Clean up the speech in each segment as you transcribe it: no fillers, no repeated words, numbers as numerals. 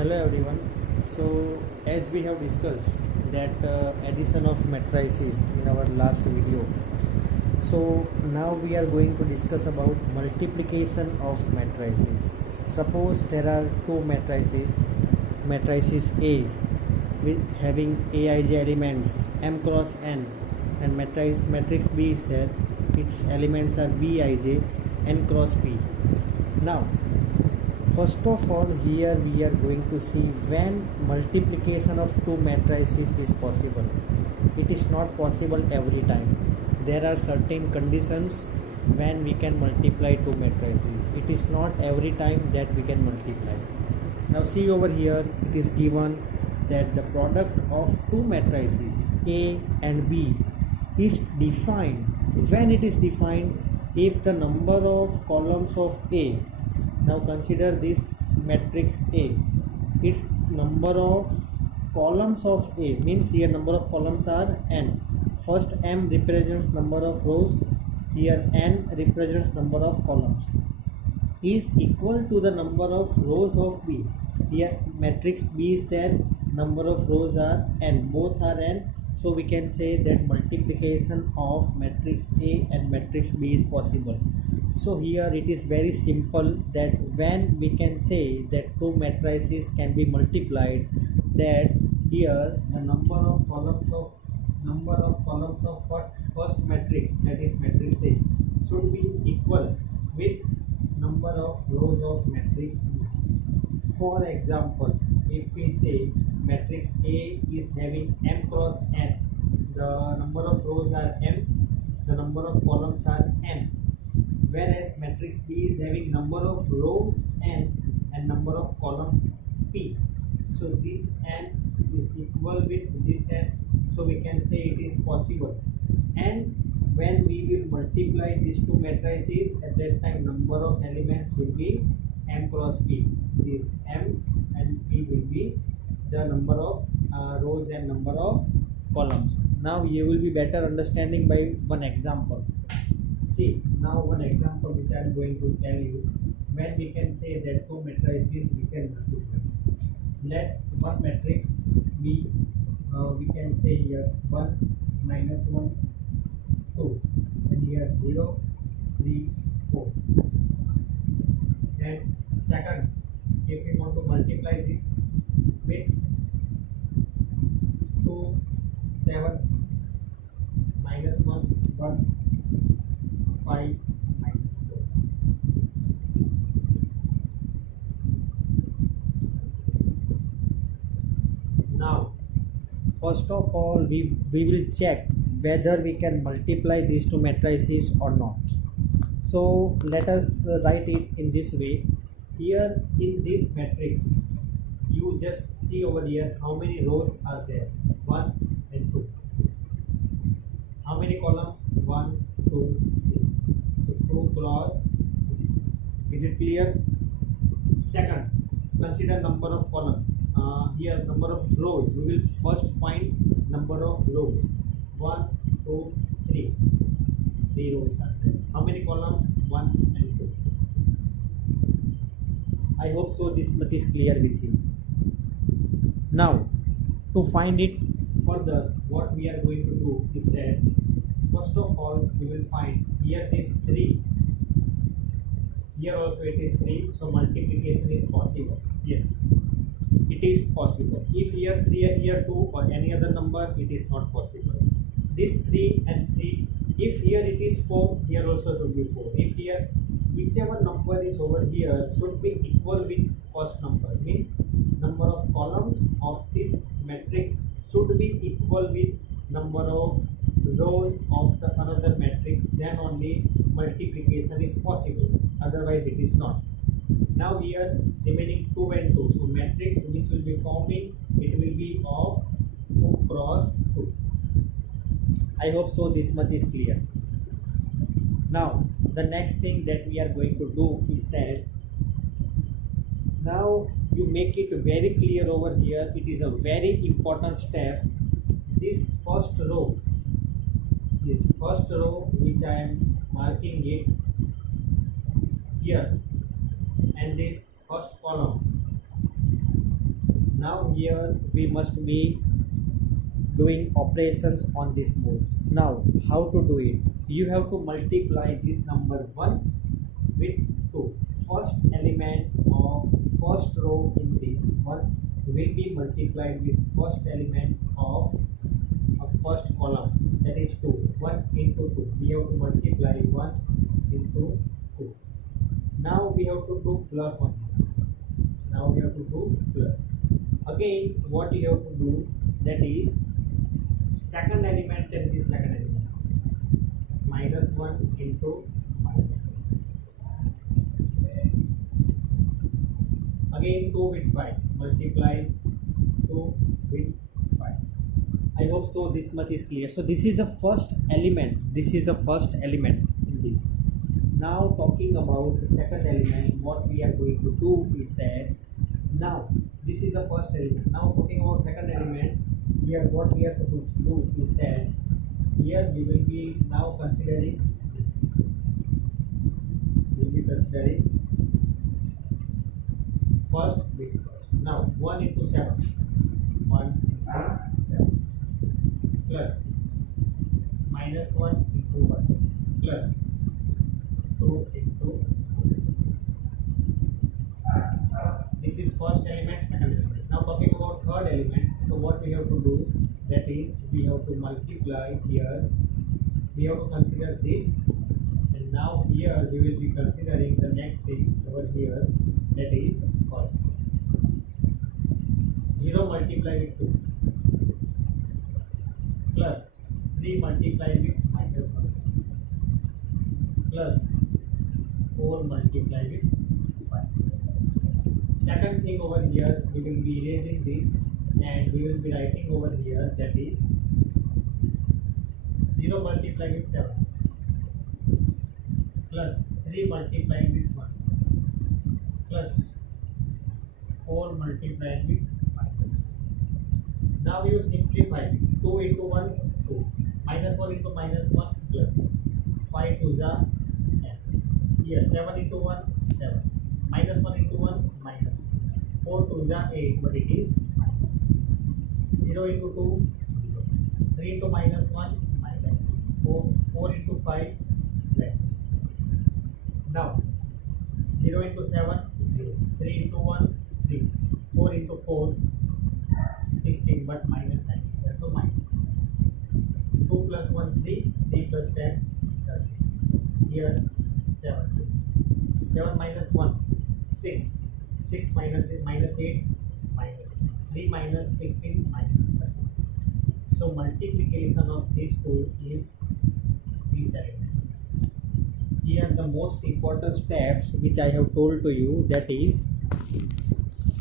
Hello everyone. So as we have discussed that addition of matrices in our last video. So now we are going to discuss about multiplication of matrices. Suppose there are two matrices A with having Aij elements m cross n, and matrix B is there, its elements are Bij n cross P. Now first of all, here we are going to see when multiplication of two matrices is possible. It is not possible every time. There are certain conditions when we can multiply two matrices. It is not every time that we can multiply. Now see over here, it is given that the product of two matrices A and B is defined. When it is defined, if the number of columns of A, now consider this matrix A, its number of columns of A means here number of columns are n. First m represents number of rows, here n represents number of columns, is equal to the number of rows of B. Here matrix B is there, number of rows are n, both are n, so we can say that multiplication of matrix A and matrix B is possible. So here it is very simple that when we can say that two matrices can be multiplied, that here the number of columns of first matrix, that is matrix A, should be equal with number of rows of matrix B. For example, if we say matrix A is having m cross n, the number of rows are m, the number of columns are n, whereas matrix B is having number of rows n and number of columns p. So this n is equal with this n, so we can say it is possible. And when we will multiply these two matrices, at that time number of elements will be m cross p. This m and p will be the number of rows and number of columns. Now you will be better understanding by one example. See, now one example which I am going to tell you, when we can say that two matrices we can multiply. Let one matrix be, we can say here 1, -1, 2, and here 0, 3, 4. And second, if we want to multiply this with 2, 7, -1, 1, 5, -4. Now, first of all, we will check whether we can multiply these two matrices or not. So let us write it in this way. Here in this matrix, you just see over here how many rows are there, 1 and 2. How many columns? 1, 2, 3. So 2 cross 3. Is it clear? Second, consider number of columns. Here number of rows. We will first find number of rows. 1, 2, 3. 3 rows are there. How many columns? 1 and 2. I hope so this much is clear with you. Now, to find it further, what we are going to do is that first of all we will find here this 3, here also it is 3, so multiplication is possible. Yes, it is possible. If here 3 and here 2 or any other number, it is not possible. This 3 and 3, if here it is 4, here also should be 4. If here whichever number is over here should be equal with first number, means number of columns of this matrix should be equal with number of rows of the another matrix, then only multiplication is possible, otherwise it is not. Now here remaining 2 and 2, so matrix which will be forming, it will be of 2 cross 2. I hope so this much is clear. Now the next thing that we are going to do is that now you make it very clear over here. It is a very important step. This first row which I am marking it here, and this first column, Now here we must be doing operations on this mode. Now how to do it? You have to multiply this number 1 with 2. First element of first row in this one will be multiplied with first element of a first column, that is 2. 1 into 2. We have to multiply 1 into 2. Now we have to do plus on here. Now we have to do plus. Again, what you have to do, that is second element and this second element. Minus 1 into minus 1. Again 2 with 5. Multiply 2 with 5. I hope so this much is clear. So this is the first element. This is the first element in this. Now talking about the second element, what we are going to do is that now this is the first element. Now talking about second element, here what we are supposed to do is that here we will be now considering this. We will be considering first bit first. Now 1 into 7. 1 into 7 plus minus 1 into 1 plus 2 into 2. This is first element, second element. Now talking about third element, so what we have to do, that is we have to multiply here, we have to consider this, and now here we will be considering the next thing over here, that is first. 0 multiplied with 2 plus 3 multiplied with minus 1 plus 4 multiplied with 5. Second thing over here, we will be erasing this and we will be writing over here, that is 0 multiplied with 7 plus 3 multiplied with 1 plus 4 multiplied with minus 1. Now you simplify 2 into 1, 2, minus 1 into minus 1 plus 5 to the n. Here 7 into 1, 7, minus 1 into 1, minus 4 to the 8, but it is minus 0 into 2, 0, 3 into minus 1, minus 4 into 5, 11. Now 0 into 7, 0, 3 into 1, 3, 4 into 4, 16, but minus sign is there, so minus 2 plus 1, 3, 3 plus 10, 30. Here 7, 7 minus 1, 6, 6 minus 8, minus 3 minus 16, minus 30. So multiplication of these two is this element. Here the most important steps which I have told to you, that is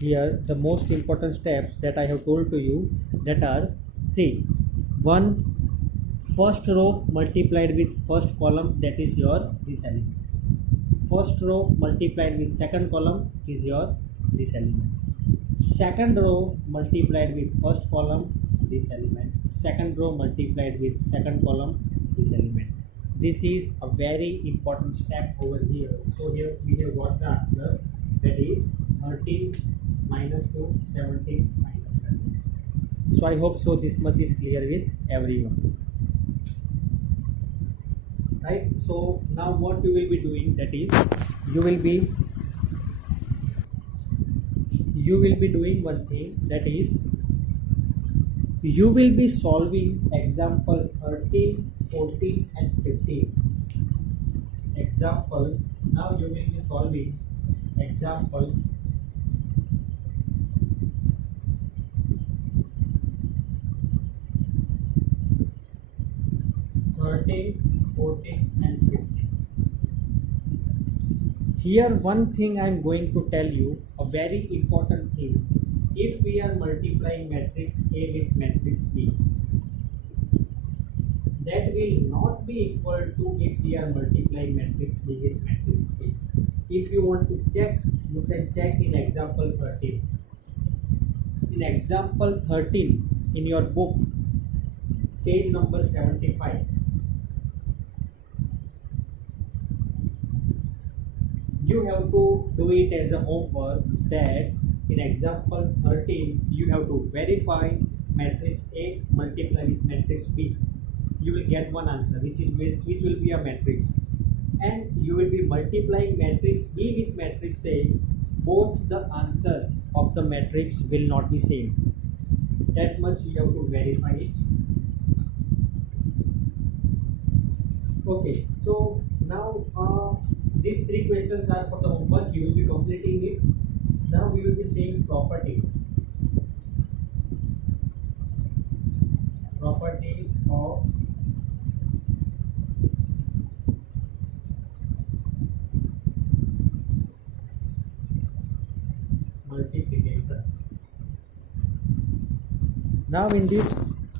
here the most important steps that I have told to you, that are, see, one, first row multiplied with first column, that is your this element. First row multiplied with second column is your this element. Second row multiplied with first column, this element. Second row multiplied with second column, this element. This is a very important step over here. So here we have got the answer, that is 13 minus 2, 17 minus 13. So I hope so this much is clear with everyone. Right? So now what you will be doing, that is you will be doing one thing, that is you will be solving example 13, 14 and 15. Example, now you will be solving example 13, 14 and 15. Here one thing I am going to tell you, a very important thing. If we are multiplying matrix A with matrix B, that will not be equal to if we are multiplying matrix B with matrix A. If you want to check, you can check in example 13. In example 13 in your book, page number 75, you have to do it as a homework, that in example 13, you have to verify matrix A multiply with matrix B. You will get one answer, which will be a matrix, and you will be multiplying matrix B with matrix A. Both the answers of the matrix will not be same. That much you have to verify it. Okay, so now these three questions are for the homework. You will be completing it. Now we will be seeing properties. Properties of multiplication. Now in this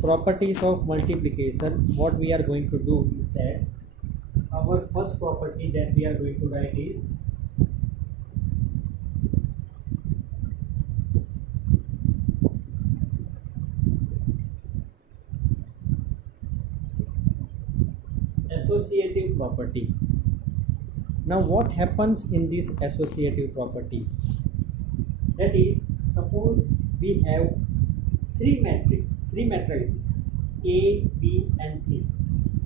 properties of multiplication, what we are going to do is that our first property that we are going to write is associative property. Now what happens in this associative property? That is, suppose we have three matrices A, B and C.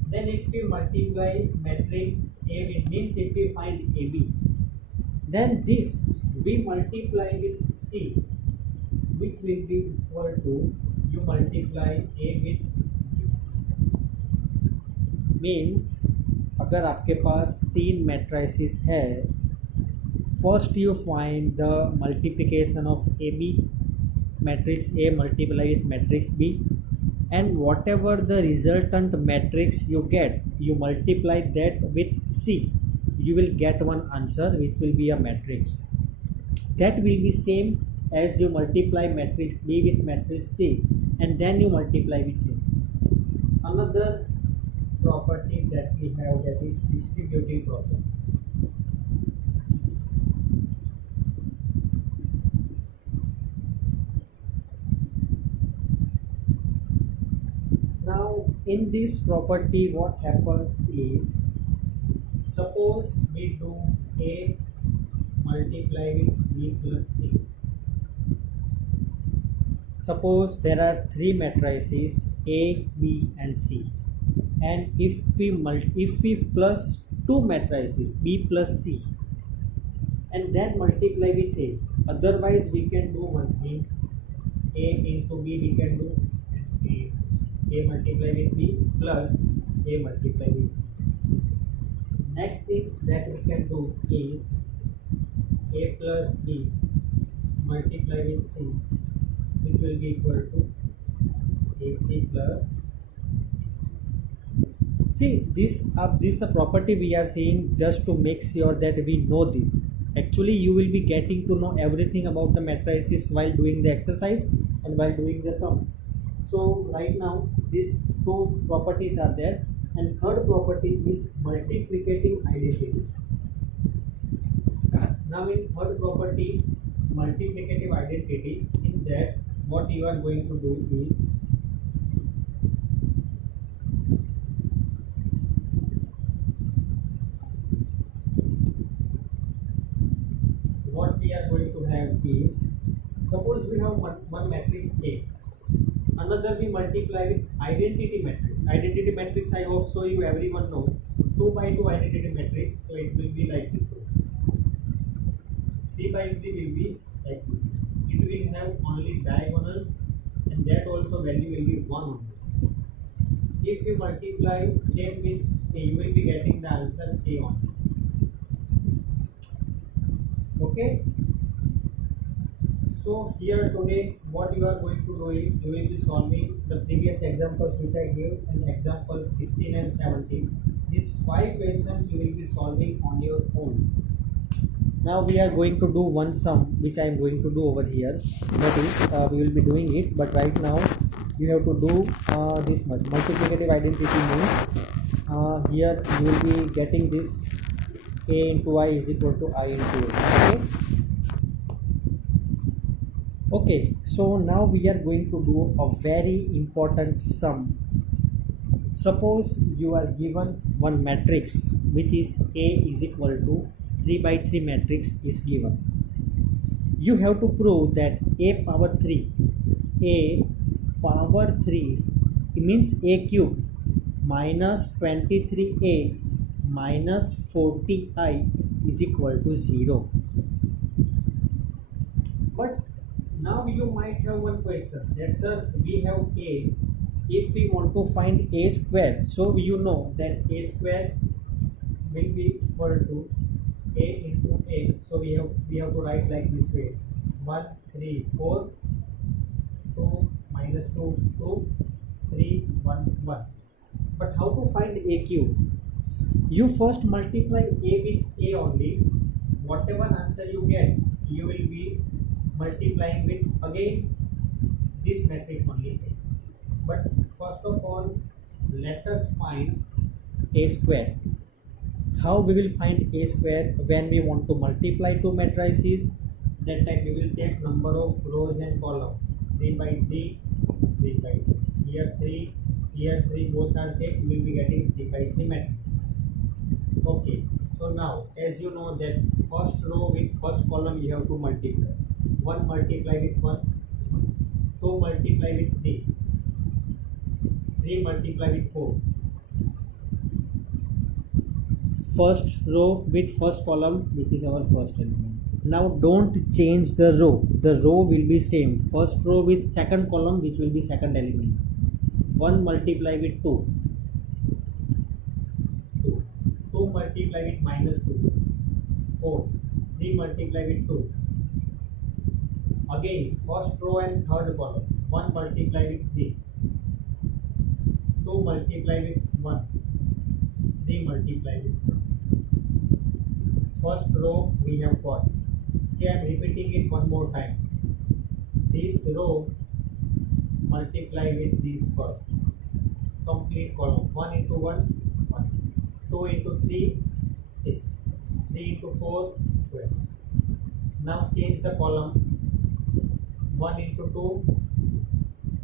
Then if we multiply matrix A, which means if we find AB, then this we multiply with C, which will be equal to you multiply A with this. Means अगर आपके पास तीन matrices है, first you find the multiplication of AB, matrix A multiply with matrix B, and whatever the resultant matrix you get, you multiply that with C. You will get one answer which will be a matrix. That will be same as you multiply matrix B with matrix C and then you multiply with it. Another property that we have, that is distributive property. Now in this property what happens is, suppose we do A multiply with B plus C. Suppose there are three matrices A, B and C, and if we plus two matrices B plus C and then multiply with A, otherwise we can do one thing, A into B we can do, A multiply with B plus A multiply with C. Next thing that we can do is A plus B multiply with C, which will be equal to AC plus C. See, this the property we are seeing just to make sure that we know this. Actually you will be getting to know everything about the matrices while doing the exercise and while doing the sum. So right now these two properties are there, and third property is multiplicative identity. Now in third property, multiplicative identity, in that what you are going to do is, what we are going to have is, suppose we have one matrix A, another we multiply with identity matrix. Identity matrix I hope so you everyone know, 2 by 2 identity matrix, so it will be like this. 3 by 3 will be like this. It will have only diagonals and that also value will be 1 only. If you multiply same with A, you will be getting the answer A only. Okay. So here today what you are going to do is, you will be solving the previous examples which I gave, and examples 16 and 17. These 5 questions you will be solving on your own. Now we are going to do one sum which I am going to do over here. That is, we will be doing it, but right now you have to do this much. Multiplicative identity means here you will be getting this A into I is equal to I into A. Okay. Okay, so now we are going to do a very important sum. Suppose you are given one matrix which is A is equal to 3 by 3 matrix is given. you have to prove that a power 3 it means a cube minus 23a minus 40i is equal to 0. But now you might have one question that sir, we have a, if we want to find a square, so you know that a square will be equal to a into a, so we have to write like this way: 1 3 4 2 minus 2 2 3 1 1. But how to find a cube? You first multiply a with a only. Whatever answer you get, you will be multiplying with again this matrix only a. But first of all, let us find a square. How we will find a square? When we want to multiply two matrices, that time we will check number of rows and column. 3 by 3, 3 by 3. Here 3, both are same. We will be getting 3 by 3 matrix. Okay. So now, as you know that first row with first column you have to multiply. 1 multiply with 1, 2 multiply with 3, 3 multiply with 4. First row with first column, which is our first element. Now don't change the row will be same. First row with second column, which will be second element. 1 multiply with 2, 2 multiply with minus 2, 4, 3 multiply with 2. Again first row and third column, 1 multiply with 3, 2 multiply with 1, 3 multiply with 1. First row we have got. See, I am repeating it one more time. This row multiply with this first. Complete column. 1 into 1, 1. 2 into 3, 6. 3 into 4, 12. Now change the column. 1 into 2,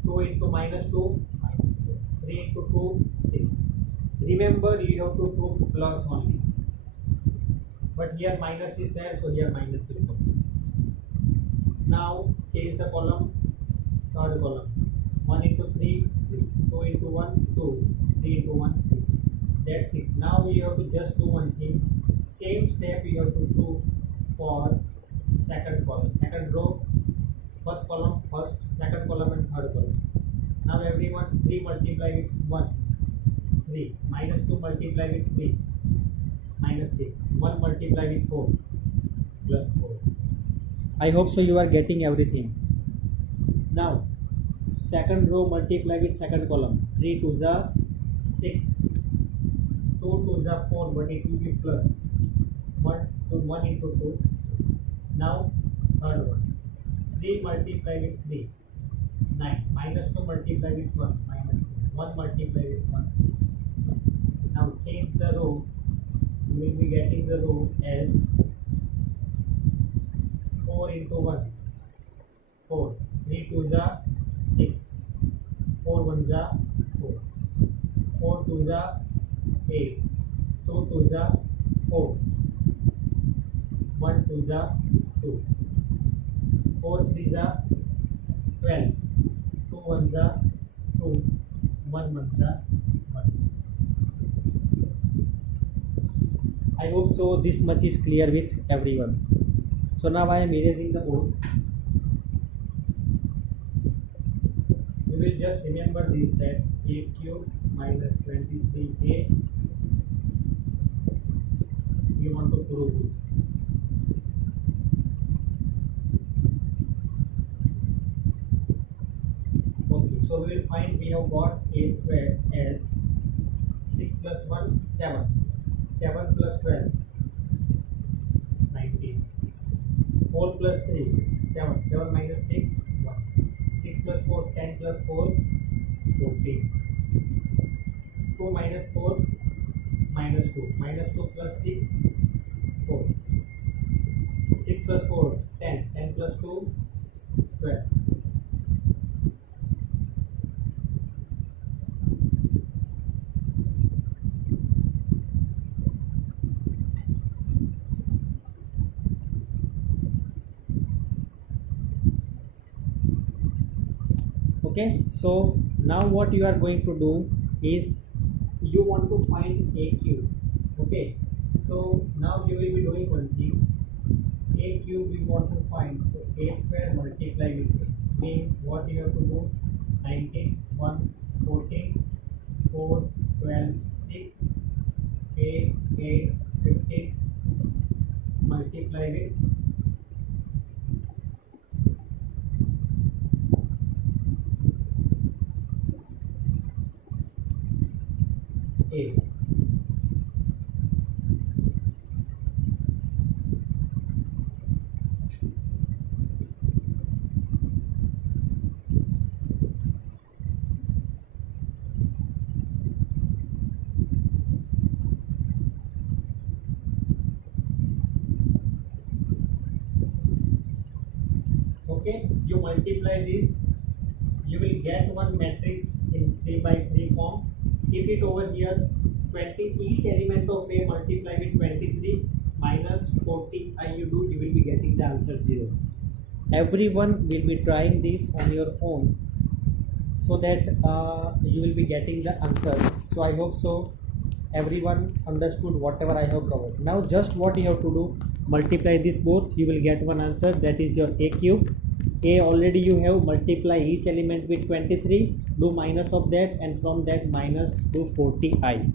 2 into minus 2, minus 2. 3 into 2, 6. Remember, you have to do plus only. But here minus is there, so here minus will come. Now change the column, third column. 1 into 3, 3. 2 into 1, 2. 3 into 1, 3. That's it. Now you have to just do one thing. Same step you have to do for second column. Second row, first column, first, second column and third column. Now everyone, 3 multiply with 1, 3. Minus 2 multiply with 3, minus 6. 1 multiply with 4, plus 4. I hope so you are getting everything. Now second row multiply with second column. 3 to the 6, 2 to the 4, but it will be plus 1 to 1 into 2. Now third one, 3 multiply with 3, 9. Minus 2 multiply with 1, minus 2. 1 multiply with 1. Now change the row. You will be getting the row as 4 into 1, 4. 3 to the 6, 4 1 the 4, 4 to the 8, 2 to the 4, 1 to the 2, 4 3 the 12, 2 1 the 2, 1 1 the 1. I hope so this much is clear with everyone. So now I am erasing the board. We will just remember this, that a cube minus 23a. We want to prove this. Okay, so we will find we have got a square as 6 plus 1, 7. 7 plus 12, 19. 4 plus 3, 7. 7 minus 6, 1. 6 plus 4, 10 plus 4, 14. 2 minus 4, minus 2. Minus 2 plus 6, 4. 6 plus 4, 10. 10 plus 2, 12. Okay, so now what you are going to do is you want to find a cube. Okay, so now you will be doing one thing. A cube we want to find, so a square multiply with a means what you have to do, 19 1 14 4 12 6 8 8 15 multiply with a. Okay, you multiply this, you will get one matrix in 3 by 3 form. Keep it over here, 20, each element of a multiply with 23 minus 40 I you do, you will be getting the answer 0. Everyone will be trying this on your own so that you will be getting the answer. So I hope so everyone understood whatever I have covered. Now just what you have to do, multiply this both, you will get one answer, that is your a cube. A already you have, multiply each element with 23, do minus of that, and from that minus do 40i.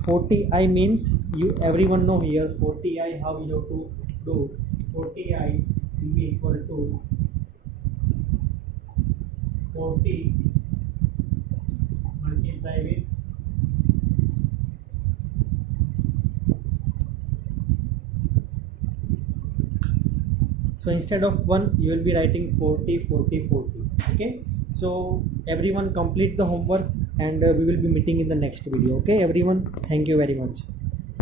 40i means you everyone know here 40i how you have to do. 40i will be equal to 40 multiply with so instead of 1 you will be writing 40 40 40. Okay, so everyone complete the homework and we will be meeting in the next video. Okay everyone, thank you very much.